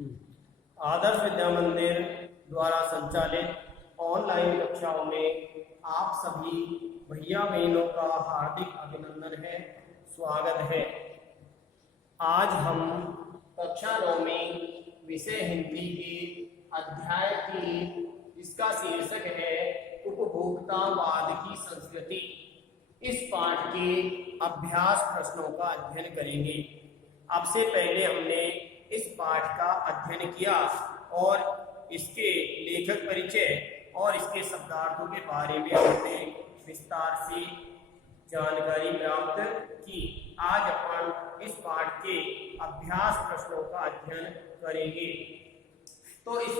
आदर्श विद्या मंदिर द्वारा संचालित ऑनलाइन कक्षाओं में आप सभी भैया बहनों का हार्दिक अभिनंदन है, स्वागत है। आज हम कक्षा 9 में विषय हिंदी के अध्याय 3 जिसका शीर्षक है उपभोक्तावाद की संस्कृति, इस पाठ के अभ्यास प्रश्नों का अध्ययन करेंगे। अब से पहले हमने इस पाठ का अध्ययन किया और इसके लेखक परिचय और इसके शब्दार्थों के बारे में हमने विस्तार से जानकारी प्राप्त की। आज अपन इस पाठ के अभ्यास प्रश्नों का अध्ययन करेंगे। तो इस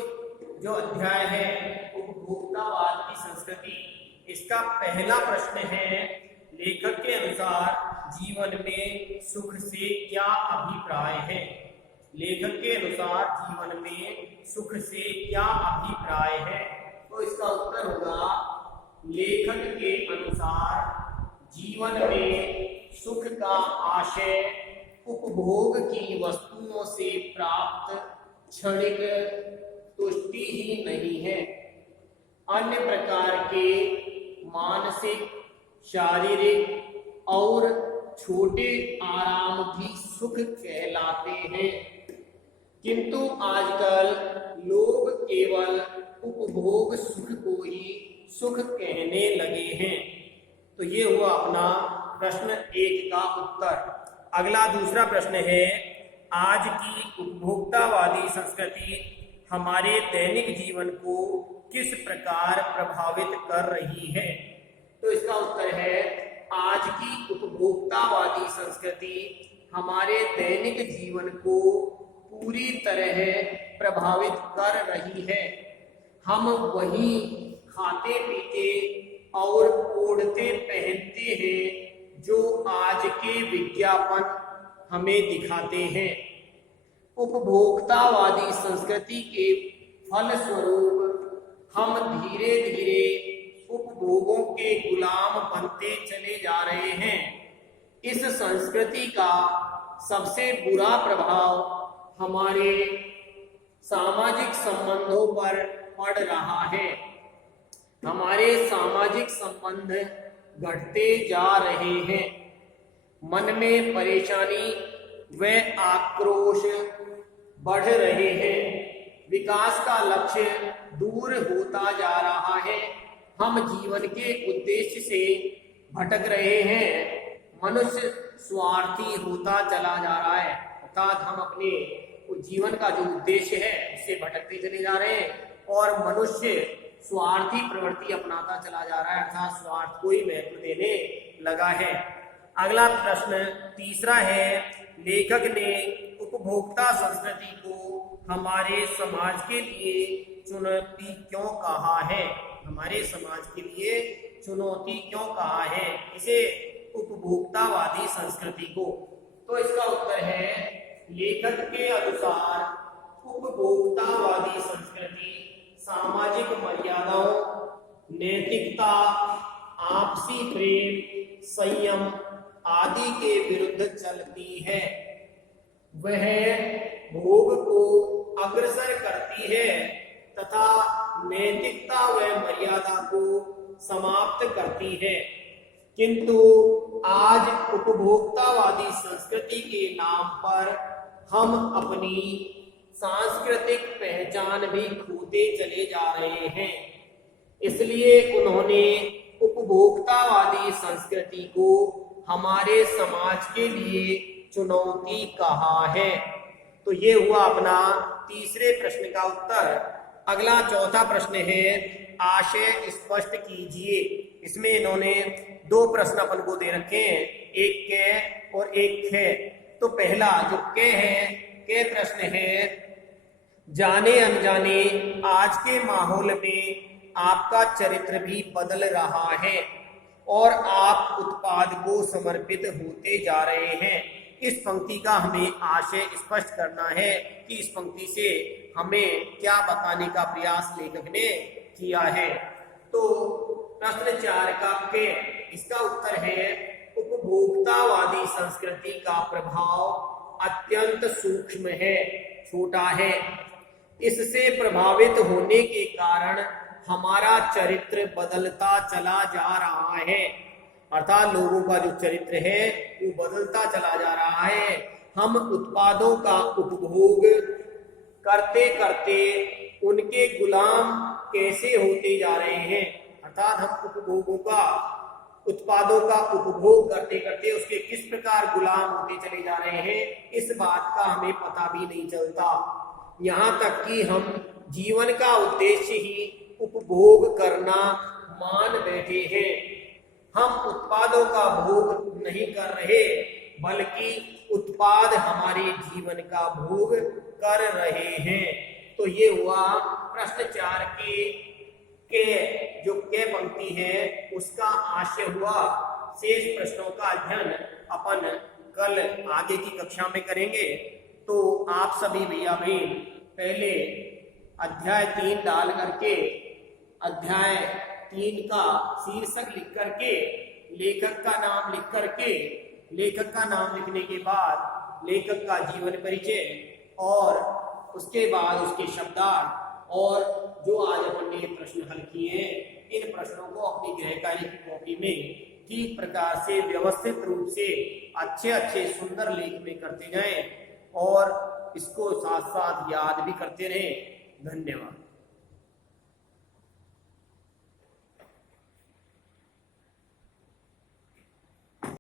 जो अध्याय है उपभोक्तावाद की संस्कृति, इसका पहला प्रश्न है, लेखक के अनुसार जीवन में सुख से क्या अभिप्राय है। लेखक के अनुसार जीवन में सुख से क्या अभिप्राय है। तो इसका उत्तर होगा, लेखक के अनुसार जीवन में सुख का आशय उपभोग की वस्तुओं से प्राप्त क्षणिक तुष्टि ही नहीं है, अन्य प्रकार के मानसिक, शारीरिक और छोटे आराम भी सुख कहलाते हैं। किंतु आजकल लोग केवल उपभोग सुख को ही सुख कहने लगे हैं। तो ये हुआ अपना प्रश्न 1 का उत्तर। अगला दूसरा प्रश्न है, आज की उपभोक्तावादी संस्कृति हमारे दैनिक जीवन को किस प्रकार प्रभावित कर रही है। तो इसका उत्तर है, आज की उपभोक्तावादी संस्कृति हमारे दैनिक जीवन को पूरी तरह प्रभावित कर रही है। हम वही खाते पीते और ओढ़ते पहनते हैं जो आज के विज्ञापन हमें दिखाते हैं। उपभोक्तावादी संस्कृति के फलस्वरूप हम धीरे धीरे उपभोगों के गुलाम बनते चले जा रहे हैं। इस संस्कृति का सबसे बुरा प्रभाव हमारे सामाजिक संबंधों पर पड़ रहा है। हमारे सामाजिक संबंध घटते जा रहे हैं। मन में परेशानी व आक्रोश बढ़ रहे हैं। विकास का लक्ष्य दूर होता जा रहा है। हम जीवन के उद्देश्य से भटक रहे हैं। मनुष्य स्वार्थी होता चला जा रहा है, अर्थात हम अपने जीवन का जो उद्देश्य है उससे भटकते चले जा रहे हैं और मनुष्य स्वार्थी प्रवृत्ति अपनाता चला जा रहा है, अर्थात स्वार्थ को ही महत्व देने लगा है। अगला प्रश्न तीसरा है, लेखक ने उपभोक्ता संस्कृति को हमारे समाज के लिए चुनौती क्यों कहा है। हमारे समाज के लिए चुनौती क्यों कहा है इसे, उपभोक्तावादी संस्कृति को। तो इसका उत्तर है, लेखक के अनुसार उपभोक्तावादी संस्कृति सामाजिक मर्यादाओं, नैतिकता, आपसी प्रेम, संयम आदि के विरुद्ध चलती है। वह भोग को अग्रसर करती है तथा नैतिकता व मर्यादा को समाप्त करती है। किंतु आज उपभोक्तावादी संस्कृति के नाम पर हम अपनी सांस्कृतिक पहचान भी खोते चले जा रहे हैं। इसलिए उन्होंने उपभोक्तावादी संस्कृति को हमारे समाज के लिए चुनौती कहा है। तो ये हुआ अपना तीसरे प्रश्न का उत्तर। अगला चौथा प्रश्न है, आशय स्पष्ट कीजिए। इसमें इन्होंने 2 प्रश्न अपन को दे रखे हैं, एक कै और एक खे। तो पहला जो कै है, कै प्रश्न है, जाने अनजाने आज के माहौल में आपका चरित्र भी बदल रहा है और आप उत्पाद को समर्पित होते जा रहे हैं। इस पंक्ति का हमें आशय स्पष्ट करना है कि इस पंक्ति से हमें क्या बताने का प्रयास लेखक ने किया है। तो प्रश्न 4 का के, इसका उत्तर है, उपभोक्तावादी संस्कृति का प्रभाव अत्यंत सूक्ष्म है। छोटा है। इससे प्रभावित होने के कारण हमारा चरित्र बदलता चला जा रहा है, अर्थात लोगों का जो चरित्र है वो बदलता चला जा रहा है। हम उत्पादों का उपभोग करते करते उनके गुलाम कैसे होते जा रहे हैं, अर्थात हम उत्पादों का उपभोग करते करते उसके किस प्रकार गुलाम होते चले जा रहे हैं, इस बात का हमें पता भी नहीं चलता। यहाँ तक कि हम जीवन का उद्देश्य ही उपभोग करना मान बैठे हैं। हम उत्पादों का भोग नहीं कर रहे, बल्कि उत्पाद हमारे जीवन का भोग कर रहे हैं। तो ये हुआ प्रश्न 4 के जो के पंक्ति है उसका आशय हुआ। शेष प्रश्नों का अध्ययन अपन कल आगे की कक्षा में करेंगे। तो आप सभी भैया बहन पहले अध्याय 3 डाल करके अध्याय 3 का शीर्षक लिख करके लेखक का नाम लिख करके, लेखक का नाम लिखने के बाद लेखक का जीवन परिचय और उसके बाद उसके शब्दार्थ और जो आज अपन ने प्रश्न हल किए, इन प्रश्नों को अपनी गृहकार्य की कॉपी में ठीक प्रकार से व्यवस्थित रूप से अच्छे अच्छे सुंदर लेख में करते जाएं और इसको साथ साथ याद भी करते रहें। धन्यवाद।